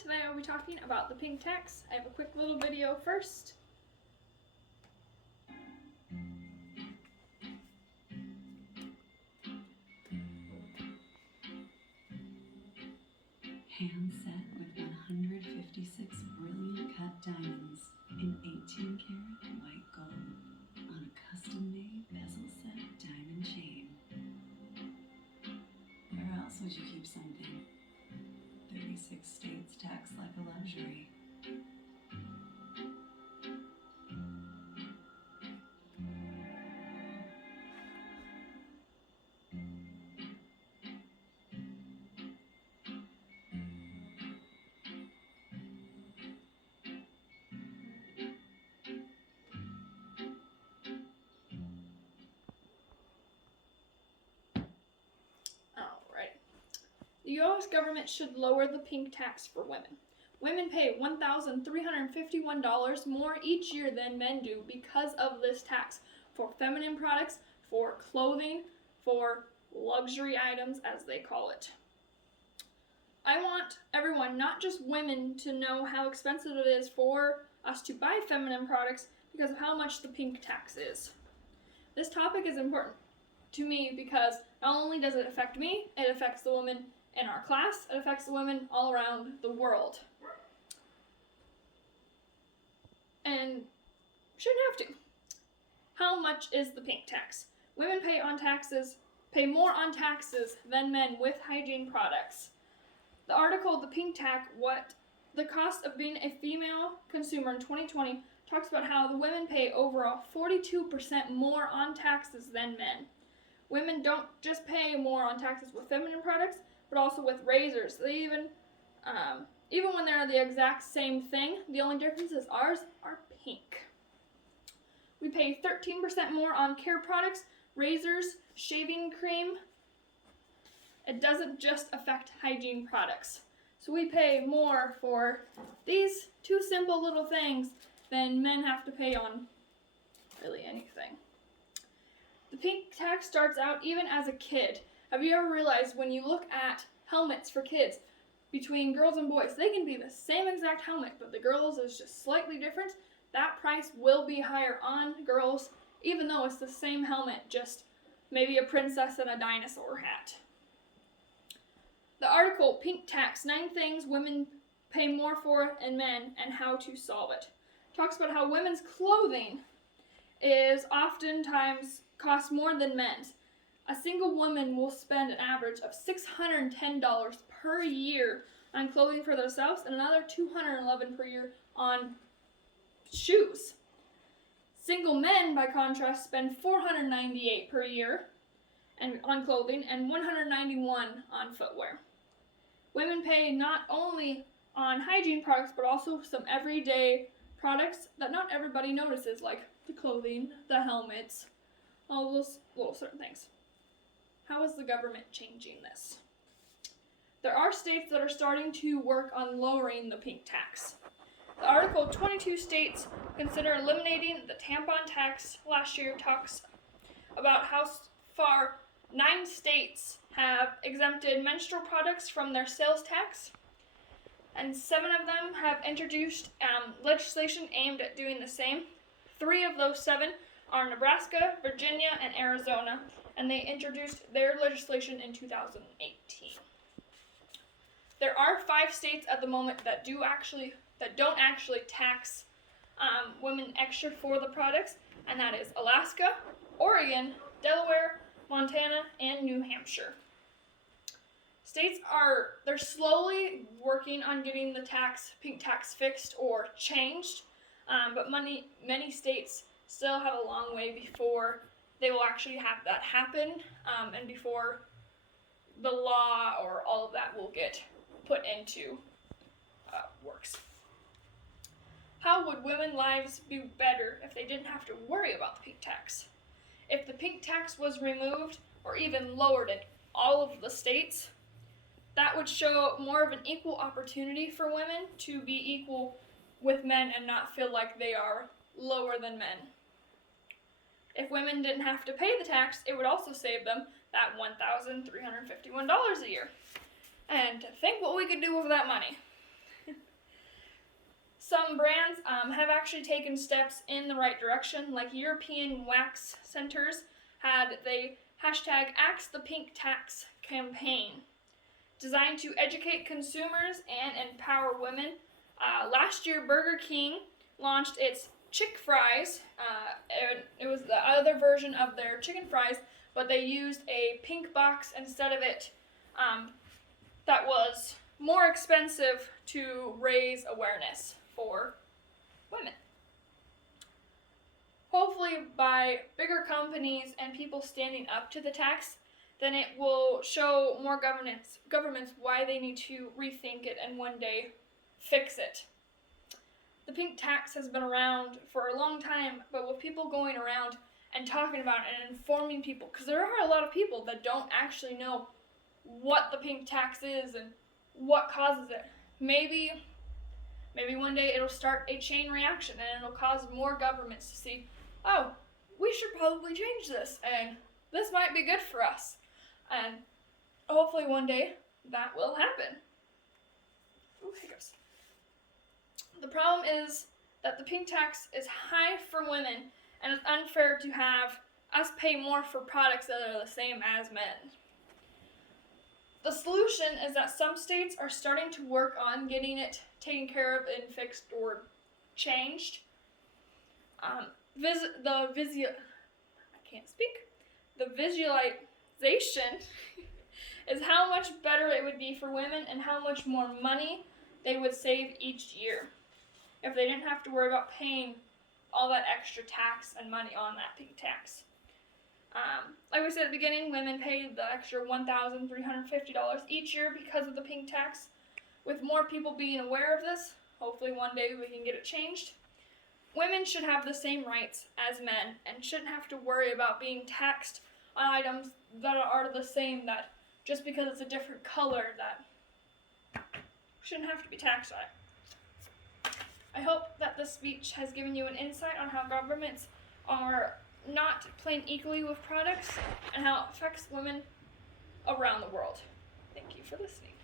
Today I'll be talking about the pink tax. I have a quick little video first. Hand set with 156 brilliant cut diamonds in 18-karat white gold on a custom-made bezel-set diamond chain. Where else would you keep something? 36 states tax like a luxury. The U.S. government should lower the pink tax for women. Women pay $1,351 more each year than men do because of this tax for feminine products, for clothing, for luxury items, as they call it. I want everyone, not just women, to know how expensive it is for us to buy feminine products because of how much the pink tax is. This topic is important to me because not only does it affect me, it affects the women in our class, it affects the women all around the world. And shouldn't have to. How much is the pink tax? Women pay more on taxes than men with hygiene products. The article, The Pink Tax, What the Cost of Being a Female Consumer in 2020, talks about how the women pay overall 42% more on taxes than men. Women don't just pay more on taxes with feminine products, but also with razors. They even when they're the exact same thing, the only difference is ours are pink. We pay 13% more on care products, razors, shaving cream. It doesn't just affect hygiene products. So we pay more for these two simple little things than men have to pay on really anything. The pink tax starts out even as a kid. Have you ever realized when you look at helmets for kids between girls and boys, they can be the same exact helmet, but the girls is just slightly different? That price will be higher on girls, even though it's the same helmet, just maybe a princess and a dinosaur hat. The article, Pink Tax, 9 Things Women Pay More For in Men and How to Solve It, talks about how women's clothing is oftentimes costs more than men's. A single woman will spend an average of $610 per year on clothing for themselves and another $211 per year on shoes. Single men, by contrast, spend $498 per year on clothing and $191 on footwear. Women pay not only on hygiene products, but also some everyday products that not everybody notices, like the clothing, the helmets, all those little certain things. How is the government changing this? There are states that are starting to work on lowering the pink tax. The article, 22 states consider eliminating the tampon tax last year, talks about how far 9 states have exempted menstrual products from their sales tax, and 7 of them have introduced legislation aimed at doing the same. 3 of those 7 are Nebraska, Virginia, and Arizona, and they introduced their legislation in 2018. There are 5 states at the moment that don't actually tax women extra for the products, and that is Alaska, Oregon, Delaware, Montana, and New Hampshire. They're slowly working on getting the pink tax fixed or changed, but many states still have a long way before they will actually have that happen, and before the law or all of that will get put into works. How would women's lives be better if they didn't have to worry about the pink tax? If the pink tax was removed or even lowered in all of the states, that would show more of an equal opportunity for women to be equal with men and not feel like they are lower than men. If women didn't have to pay the tax, it would also save them that $1,351 a year. And think what we could do with that money. some brands have actually taken steps in the right direction, like European wax centers had the hashtag Axe the Pink Tax campaign, designed to educate consumers and empower women. Last year, Burger King launched its Chick Fries. It was the other version of their chicken fries, but they used a pink box instead of it. That was more expensive to raise awareness for women. Hopefully, by bigger companies and people standing up to the tax, then it will show more governments why they need to rethink it and one day fix it. The pink tax has been around for a long time, but with people going around and talking about it and informing people, because there are a lot of people that don't actually know what the pink tax is and what causes it. Maybe one day it'll start a chain reaction and it'll cause more governments to see, oh, we should probably change this and this might be good for us. And hopefully one day that will happen. Ooh, hiccups. The problem is that the pink tax is high for women and it's unfair to have us pay more for products that are the same as men. The solution is that some states are starting to work on getting it taken care of and fixed or changed. The visualization is how much better it would be for women and how much more money they would save each year if they didn't have to worry about paying all that extra tax and money on that pink tax. Like we said at the beginning, women pay the extra $1,350 each year because of the pink tax. With more people being aware of this, hopefully one day we can get it changed. Women should have the same rights as men and shouldn't have to worry about being taxed on items that are the same, that just because it's a different color that shouldn't have to be taxed on it. I hope that this speech has given you an insight on how governments are not playing equally with products and how it affects women around the world. Thank you for listening.